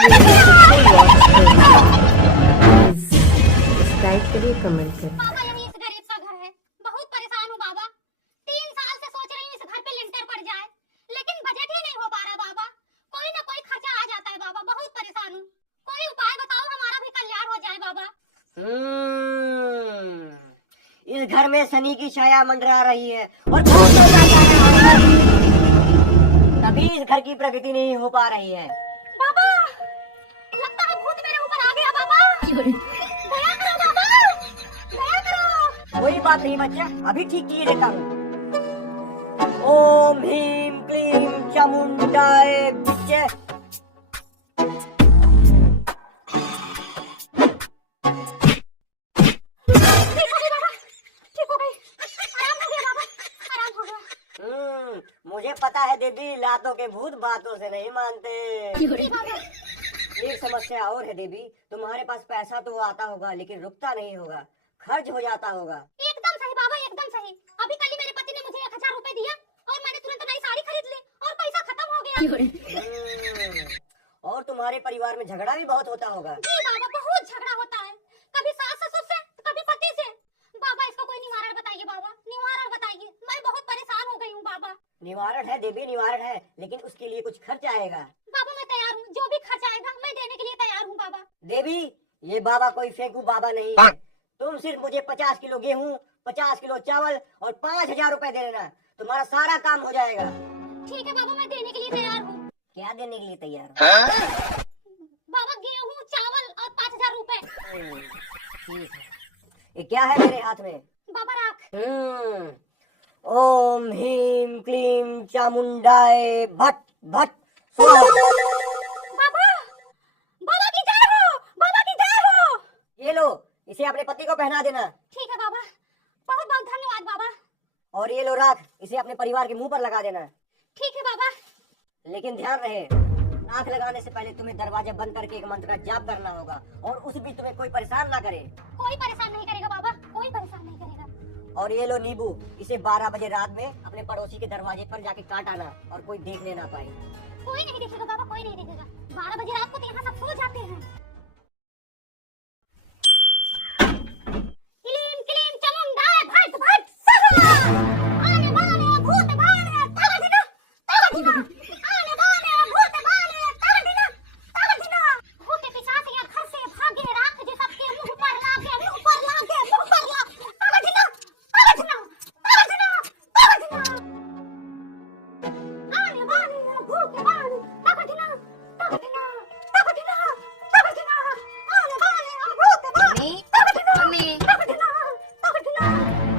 मेरे वीडियो को वॉच करें, सब्सक्राइब करिए, कमेंट करें। बाबा यही इस गरीब का घर है। बहुत परेशान हूँ बाबा। 3 साल से सोच रही हूँ इस घर पे लिंटर पड़ जाए, लेकिन बजट ही नहीं हो पा रहा बाबा। कोई ना कोई खर्चा आ जाता है बाबा। बहुत परेशान हूँ, कोई उपाय बताओ, हमारा भी कल्याण हो जाए बाबा। इस घर में शनि की छाया मंडरा रही है और भूत हो जाता है, तभी इस घर की प्रगति नहीं हो पा रही है। बाबा लगता है भूत मेरे ऊपर आ गया बाबा। दया करो बाबा, दया करो। कोई बात नहीं बच्चा, अभी ठीक किए देता हूँ। ओम ह्रीम क्लीम चामुंडाय विच्चे। मुझे पता है देवी, लातों के भूत बातों से नहीं मानते। एक समस्या और है देवी, तुम्हारे पास पैसा तो आता होगा लेकिन रुकता नहीं होगा, खर्च हो जाता होगा। एकदम सही बाबा, एकदम सही। अभी कल ही मेरे पति ने मुझे 1000 रुपए दिया और मैंने तुरंत नई साड़ी खरीद ली और पैसा खत्म हो गया। और तुम्हारे परिवार में झगड़ा भी बहुत होता होगा। जी बाबा, बहुत झगड़ा होता है, कभी सास ससुर से, कभी पति से। बाबा इसका कोई निवारण बताइए बाबा, निवारण बताइए। मैं बहुत परेशान हो गई हूँ बाबा। निवारण है देवी, निवारण है, लेकिन उसके लिए कुछ खर्च आएगा। बाबा मैं तैयार हूँ, जो भी खर्च आएगा मैं देने के लिए तैयार हूँ बाबा। देवी ये बाबा कोई फेंकू बाबा नहीं है। तुम सिर्फ मुझे 50 किलो गेहूँ, 50 किलो चावल और 5000 रुपए दे देना, तुम्हारा सारा काम हो जाएगा। ठीक है बाबा, मैं देने के लिए तैयार हूँ। क्या देने के लिए तैयार हो? बाबा गेहूँ, चावल और 5000 रुपए। ठीक है। ये क्या है मेरे हाथ में? बाबा राख। ओम ह्रीम क्लीम चामुंडाय भट भट स्वाहा। बाबा, बाबा की जय हो, बाबा की जय हो। ये लो, इसे अपने पति को पहना देना। ठीक है बाबा, बहुत बहुत धन्यवाद बाबा। और ये लो राख, इसे अपने परिवार के मुंह पर लगा देना। ठीक है बाबा। लेकिन ध्यान रहे, आंख लगाने से पहले तुम्हें दरवाजा बंद करके एक मंत्र का जाप करना होगा और उस बीच तुम्हें कोई परेशान ना करे। कोई परेशान नहीं करेगा बाबा, कोई परेशान नहीं करेगा। और ये लो नींबू, इसे 12 बजे रात में अपने पड़ोसी के दरवाजे पर जाके काट आना और कोई देखने ना पाए। कोई नहीं देखेगा बाबा, कोई नहीं देखेगा। 12 बजे रात को तो यहाँ सब सो जाते हैं। क्लीम क्लीम चामुंडाय भट भट स्वाहा। आने बाने भूत भाने तगदिना तगदिना। आने बाने भूत भाने तगदिना तगदिना। भूत पिशाच या घर से भागे, राख जे सबके मुंह पर लागे, मुंह पर लागे, मुंह पर लागे। तगदिना तगदिना तगदिना तगदिना। आने बाने भूत भाने तगदिना तगदिना तगदिना तगदिना। आने बाने भूत भाने तगदिना तगदिना तगदिना।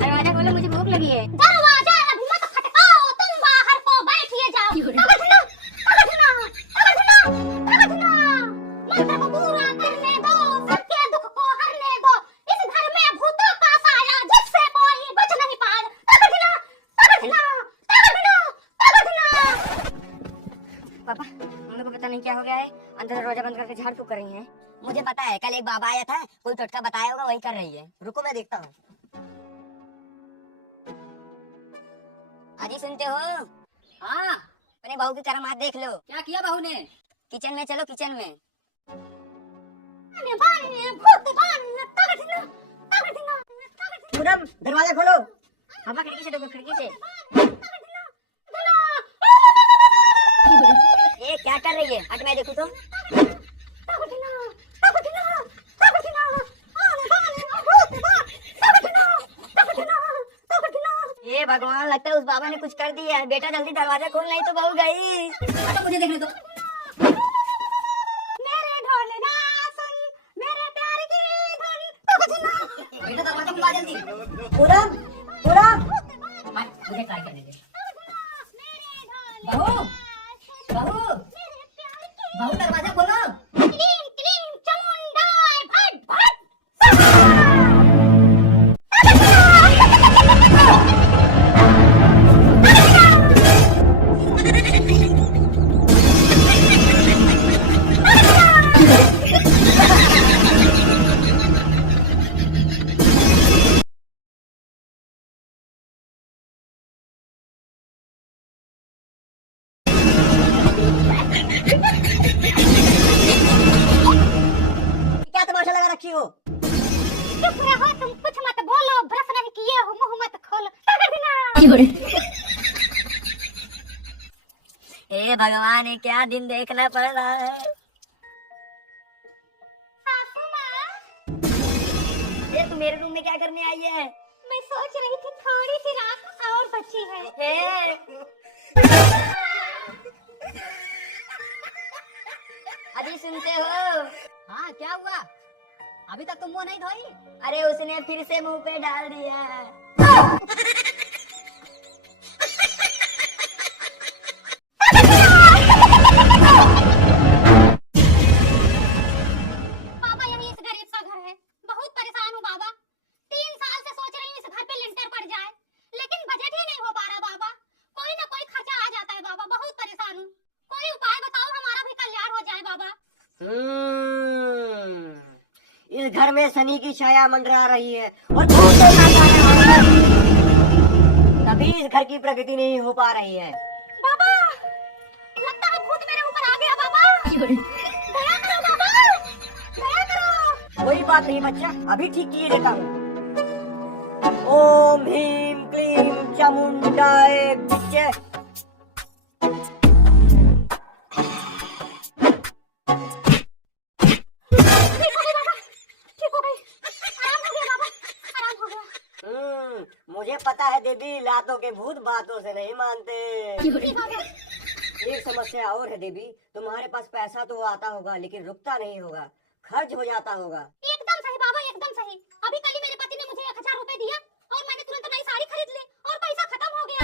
दरवाजा खोलो, मुझे भूख लगी है। दरवाजा अभी मत खटकाओ, तुम बाहर को बैठिए जाओ। तगड़ना तगड़ना तगड़ना तगड़ना। मंत्र को पूरा करने दो, सबके दुख को हरने दो। इस घर में भूतों का साया, जिससे कोई बच नहीं पाए। तगड़ना तगड़ना तगड़ना तगड़ना। पापा, हम लोग को पता नहीं क्या हो गया है, अंदर दरवाजा बंद करके झाड़ फूक कर रही हैं। मुझे पता है, कल एक बाबा आया था, कोई टोटका बताया होगा, वही कर रही है। रुको मैं देखता हूँ। अजी सुनते हो? हाँ, अपने बहू की करामात देख लो। क्या किया बहू ने? किचन में चलो, किचन में। आने बाने भूत भाने तगड़ना तगड़ना तगड़ना। पूनम दरवाजा खोलो। पापा खिड़की से देखो, खिड़की से। ये क्या कर रही है? हट मैं देखूं तो। ये भगवान, लगता है उस बाबा ने कुछ कर दिया है। बेटा जल्दी दरवाजा खोल, नहीं तो बहू गई। तो मुझे देखने दो। मेरे ढोल ना सुन, मेरे प्यार की धुन। बेटा दरवाजा खुला जल्दी। पूनम पूनम, मुझे ट्राई करने दे। बहू, बहू, बहू दरवाजा खोलो। बच्ची हो। चुप रहो, तुम कुछ मत बोलो, ब्रश नहीं किए हो, मुंह मत खोलो, तगड़ देना। हे भगवान, ये क्या दिन देखना पड़ रहा है। सासू माँ, ये तू मेरे रूम में क्या करने आई है? मैं सोच रही थी थोड़ी सी रात और बची है। हे, अजी सुनते हो? हाँ, क्या हुआ? अभी तक तुम मुंह नहीं धोई? अरे उसने फिर से मुंह पे डाल दिया। बाबा यही इस गरीब सा घर है, बहुत परेशान हूँ बाबा। 3 साल से सोच रही हूँ इस घर पे लिंटर पड़ जाए, लेकिन बजट ही नहीं हो पा रहा बाबा। कोई ना कोई खर्चा आ जाता है बाबा, बहुत परेशान हूँ। कोई उपाय बताओ, हमारा भी कल्याण हो जाए बाबा। इस घर में शनि की छाया मंडरा रही है और भूतों का साया आ रहा है। तभी इस घर की प्रगति नहीं हो पा रही है। बाबा, लगता है भूत मेरे ऊपर आ गया बाबा। दया करो बाबा, दया करो। कोई बात नहीं बच्चा, अभी ठीक किए देता हूँ। ओम ह्रीम क्लीम चामुंडाय विच्चे। ठीक हो गई, आराम हो गया बाबा, आराम हो गया। मुझे पता है देवी, लातों के भूत बातों से नहीं मानते। एक समस्या और है देवी, तुम्हारे पास पैसा तो आता होगा लेकिन रुकता नहीं होगा, खर्च हो जाता होगा। एकदम सही बाबा, एकदम सही। अभी कल ही मेरे पति ने मुझे 1000 रुपए दिया और मैंने तुरंत नई साड़ी खरीद ली और पैसा खत्म हो गया।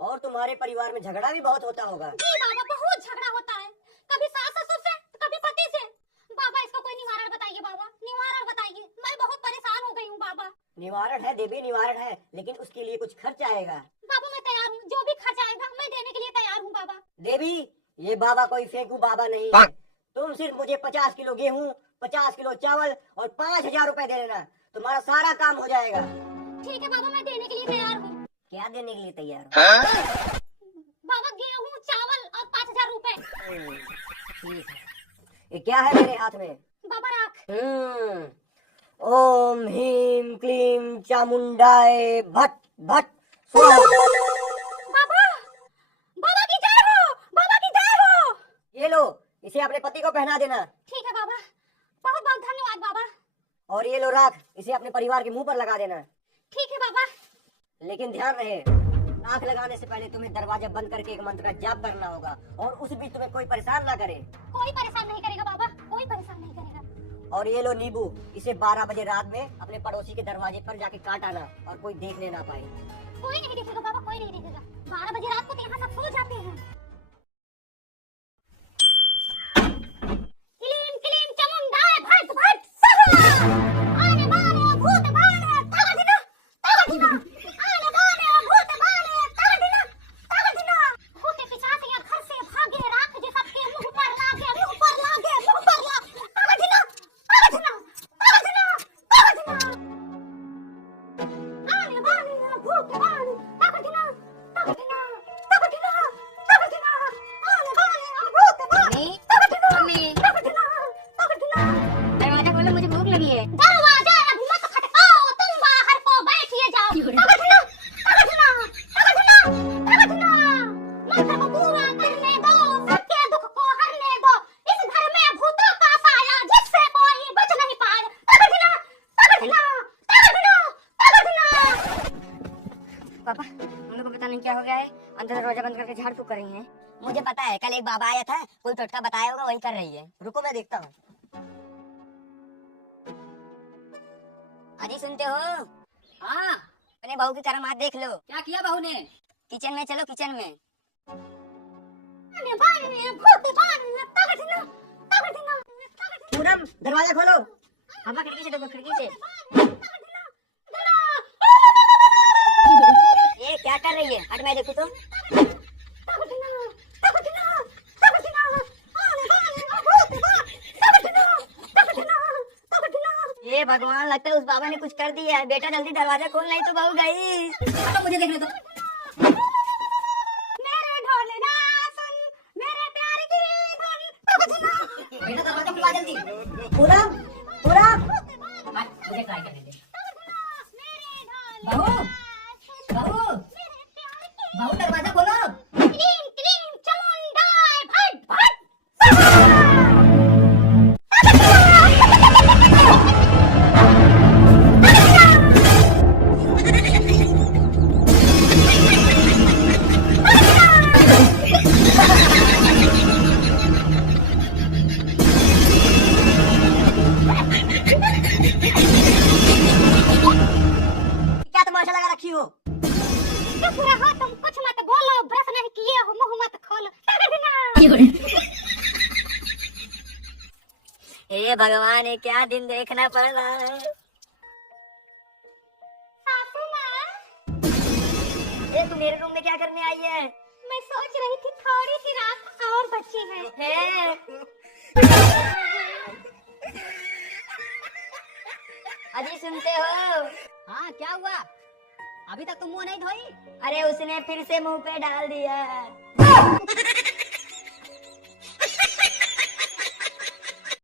और तुम्हारे परिवार में झगड़ा भी बहुत होता होगा। जी बाबा, बहुत झगड़ा होता है, कभी सास ससुर से तो कभी पति से। बाबा इसका कोई निवारण बताइए बाबा, निवारण बताइए, मैं बहुत परेशान हो गई हूँ बाबा। निवारण है देवी, निवारण है, लेकिन उसके लिए कुछ खर्च आएगा। बाबा मैं तैयार हूँ, जो भी खर्च आएगा मैं देने के लिए तैयार हूँ बाबा। देवी, ये बाबा कोई फेंकू बाबा नहीं है। तुम सिर्फ मुझे 50 किलो गेहूं, 50 किलो चावल और 5000 रुपए दे देना, तुम्हारा सारा काम हो जाएगा। ठीक है बाबा, मैं देने के लिए तैयार हूँ। क्या देने के लिए तैयार हो? बाबा गेहूँ, चावल और 5000 रुपए। ठीक है। ये क्या है मेरे हाथ में? बाबा राख। ओम ह्रीम क्लीम चामुंडाय भट भट स्वाहा। बाबा, बाबा की जय हो, बाबा की जय हो। ये लो, इसे अपने पति को पहना देना। ठीक है बाबा, बहुत बहुत धन्यवाद बाबा। और ये लो राख, इसे अपने परिवार के मुंह पर लगा देना। ठीक है बाबा। लेकिन ध्यान रहे, राख लगाने से पहले तुम्हें दरवाजा बंद करके एक मंत्र का जाप करना होगा और उस बीच तुम्हें कोई परेशान ना करे। कोई परेशान नहीं करेगा बाबा, कोई परेशान नहीं करेगा। और ये लो नींबू, इसे 12 बजे रात में अपने पड़ोसी के दरवाजे पर जाके काट आना और कोई देखने ना पाए। कोई नहीं देखेगा बाबा, कोई नहीं देखेगा। 12 बजे रात को तो यहाँ सब सो जाते हैं। क्लीम क्लीम चामुंडाय भट भट स्वाहा। आने बाने भूत बाने तगड़ देना, तगड़ देना। आने बाने भूत बाने तगड़ देना, तगड़ देना। भूत पिशाच या घर से भागे, राख जे सबके मुंह पर लागे, मुंह पर लागे, मुंह पर लागे। तगड़ देना, तगड़ देना, तगड़ देना, तगड़ देना। आने बाने भूत बाने तगड़ देना, तगड़ देना, तगड़ देना, तगड़ देना। आने बाने भूत बाने तगड़ देना, तगड़ देना, तगड़ देना। दरवाजा खोलो, मुझे भूख लगी है। दरवाजा अभी मत खटकाओ, तुम बाहर को बैठिए जाओ। तगड़ देना, तगड़ देना, तगड़ देना, तगड़ देना। मंत्र को पूरा करने दो, सबके दुख को हरने दो। इस घर में भूतों का साया जिससे कोई बच नहीं पाए। तगड़ देना, तगड़ देना, तगड़ देना, तगड़ देना। पापा, हम लोग को पता नहीं क्या हो गया है, अंदर दरवाजा बंद करके झाड़ फूक कर रही हैं। मुझे पता है, कल एक बाबा आया था, कोई टोटका बताया होगा, वही कर रही है। रुको मैं देखता हूँ। अजी सुनते हो? हाँ, अपने बहू की करामात देख लो। क्या किया बहू ने? किचन में चलो, किचन में। आने बाने भूत बाने तगड़ देना, तगड़ देना, तगड़ देना। पूनम, दरवाजा खोलो। पापा खिड़की से देखो, खिड़की से। ये क्या कर रही है? हट, मैं देखूं तो। ये भगवान, लगता है उस बाबा ने कुछ कर दिया है। बेटा जल्दी दरवाजा खोल, नहीं तो बहू गई। तो मुझे देखने दो। मेरे ढोल ना सुन, मेरे प्यार की धुन। बेटा दरवाजा करवा जल्दी। पूरा पूरा हट, मुझे ट्राई करने दे। बहू बहू बहू दरवाजा खोलो। क्लीं क्लीं चामुंडाय फट फट क्या तमाशा लगा रखी हो? चुप रहो तुम, कुछ मत बोलो, ब्रश नहीं किए हो, मुंह मत खोलो। हे भगवान, ये क्या दिन देखना पड़ रहा है। सासू माँ, ये तू मेरे रूम में क्या करने आई है? मैं सोच रही थी थोड़ी सी रात और बची है। हे अजी सुनते हो? हाँ क्या हुआ? अभी तक तुम मुंह नहीं धोई? अरे उसने फिर से मुंह पे डाल दिया।